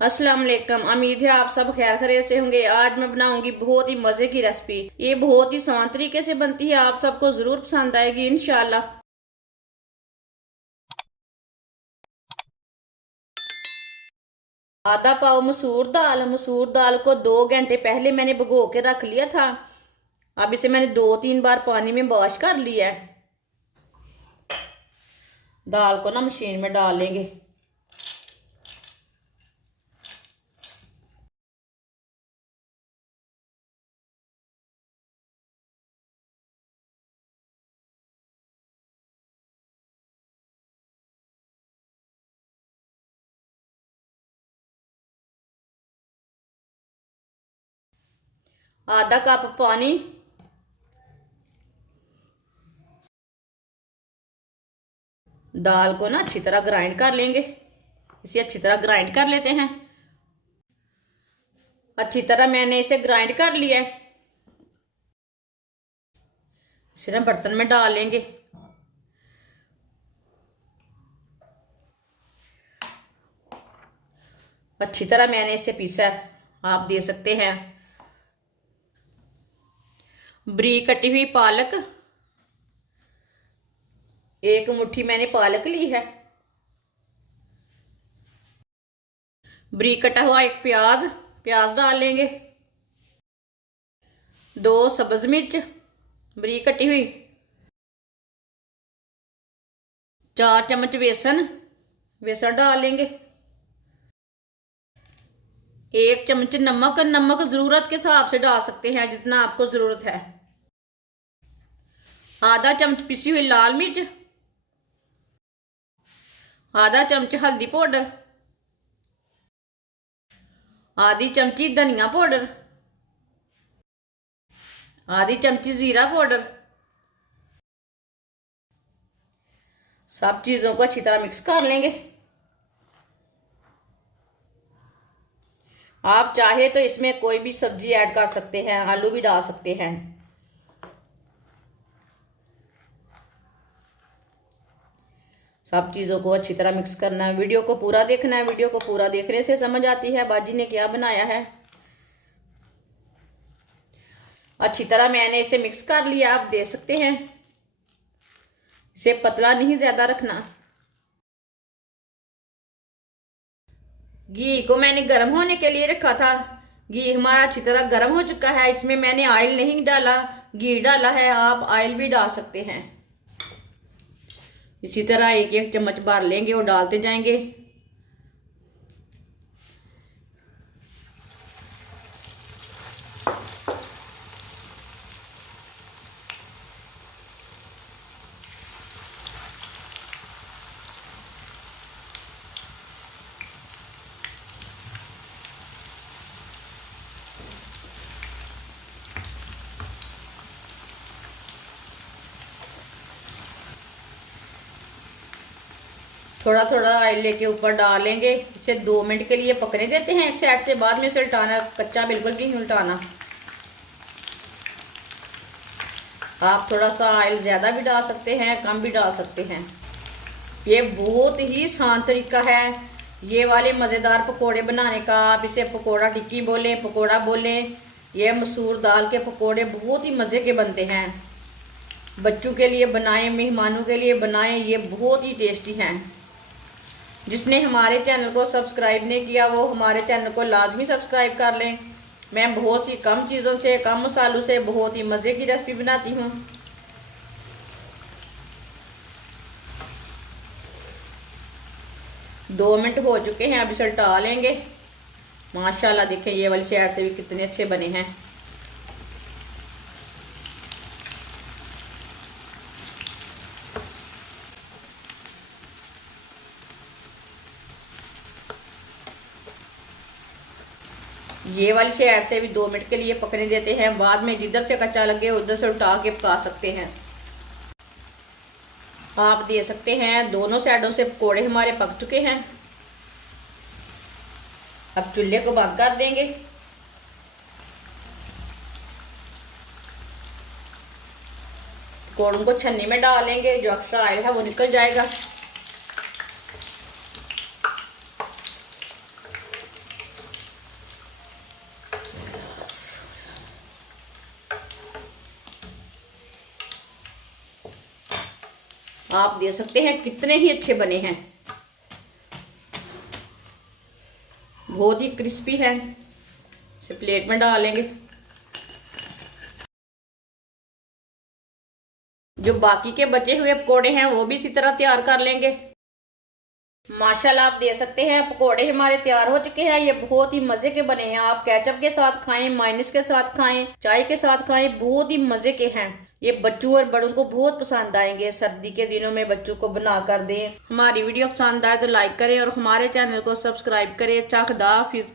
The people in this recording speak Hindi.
अस्सलाम वालेकुम। उम्मीद है आप सब खैर खैरियत से होंगे। आज मैं बनाऊंगी बहुत ही मजे की रेसिपी। ये बहुत ही आसान तरीके से बनती है, आप सबको जरूर पसंद आएगी इंशाल्लाह। आधा पाव मसूर दाल को 2 घंटे पहले मैंने भिगो के रख लिया था। अब इसे मैंने 2-3 बार पानी में वॉश कर लिया है। दाल को ना मशीन में डाल लेंगे। आधा कप पानी, दाल को ना अच्छी तरह ग्राइंड कर लेंगे। इसे अच्छी तरह ग्राइंड कर लेते हैं। अच्छी तरह मैंने इसे ग्राइंड कर लिया है। इसे ना बर्तन में डाल लेंगे। अच्छी तरह मैंने इसे पीसा है, आप दे सकते हैं। बारीक कटी हुई पालक, 1 मुट्ठी मैंने पालक ली है। बारीक कटा हुआ एक प्याज, प्याज डाल लेंगे। 2 सब्ज मिर्च बारीक कटी हुई। 4 चम्मच बेसन, बेसन डाल लेंगे। 1 चम्मच नमक, नमक जरूरत के हिसाब से डाल सकते हैं जितना आपको जरूरत है। आधा चम्मच पिसी हुई लाल मिर्च, आधा चम्मच हल्दी पाउडर, आधी चमची धनिया पाउडर, आधी चमची जीरा पाउडर। सब चीजों को अच्छी तरह मिक्स कर लेंगे। आप चाहे तो इसमें कोई भी सब्जी ऐड कर सकते हैं, आलू भी डाल सकते हैं। सब चीज़ों को अच्छी तरह मिक्स करना है। वीडियो को पूरा देखना है, वीडियो को पूरा देखने से समझ आती है बाजी ने क्या बनाया है। अच्छी तरह मैंने इसे मिक्स कर लिया, आप देख सकते हैं। इसे पतला नहीं ज्यादा रखना। घी को मैंने गर्म होने के लिए रखा था। घी हमारा अच्छी तरह गर्म हो चुका है। इसमें मैंने ऑयल नहीं डाला, घी डाला है। आप ऑयल भी डाल सकते हैं। इसी तरह 1-1 चम्मच भर लेंगे और डालते जाएंगे। थोड़ा थोड़ा ऑयल लेके ऊपर डालेंगे। इसे 2 मिनट के लिए पकने देते हैं एक साइड से। बाद में इसे उल्टाना, कच्चा बिल्कुल भी नहीं उल्टाना। आप थोड़ा सा ऑयल ज़्यादा भी डाल सकते हैं, कम भी डाल सकते हैं। ये बहुत ही आसान तरीका है ये वाले मज़ेदार पकोड़े बनाने का। आप इसे पकोड़ा टिक्की बोलें, पकोड़ा बोलें। ये मसूर दाल के पकोड़े बहुत ही मज़े के बनते हैं। बच्चों के लिए बनाएं, मेहमानों के लिए बनाएं, ये बहुत ही टेस्टी हैं। जिसने हमारे चैनल को सब्सक्राइब नहीं किया वो हमारे चैनल को लाजमी सब्सक्राइब कर लें। मैं बहुत सी कम चीज़ों से, कम मसालों से बहुत ही मज़े की रेसिपी बनाती हूँ। दो मिनट हो चुके हैं, अब इसे उल्टा लेंगे। माशाल्लाह देखें ये वाली साइड से भी कितने अच्छे बने हैं। ये वाली साइड से भी 2 मिनट के लिए पकने देते हैं। बाद में जिधर से कच्चा लगे उधर से उल्टा के पका सकते हैं। आप दे सकते हैं दोनों साइडों से पकोड़े हमारे पक चुके हैं। अब चूल्हे को बंद कर देंगे। पकोड़ों को छन्नी में डालेंगे, जो एक्स्ट्रा ऑयल है वो निकल जाएगा। आप देख सकते हैं कितने ही अच्छे बने हैं, बहुत ही क्रिस्पी है। इसे प्लेट में डालेंगे। जो बाकी के बचे हुए पकोड़े हैं वो भी इसी तरह तैयार कर लेंगे। माशाल्लाह आप देख सकते हैं पकोड़े हमारे तैयार हो चुके हैं। ये बहुत ही मजे के बने हैं। आप केचप के साथ खाएं, मायोनीज के साथ खाएं, चाय के साथ खाएं, बहुत ही मजे के हैं। ये बच्चों और बड़ों को बहुत पसंद आएंगे। सर्दी के दिनों में बच्चों को बना कर दें। हमारी वीडियो पसंद आए तो लाइक करें और हमारे चैनल को सब्सक्राइब करें। अच्छा खुदा हाफिज।